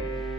Bye.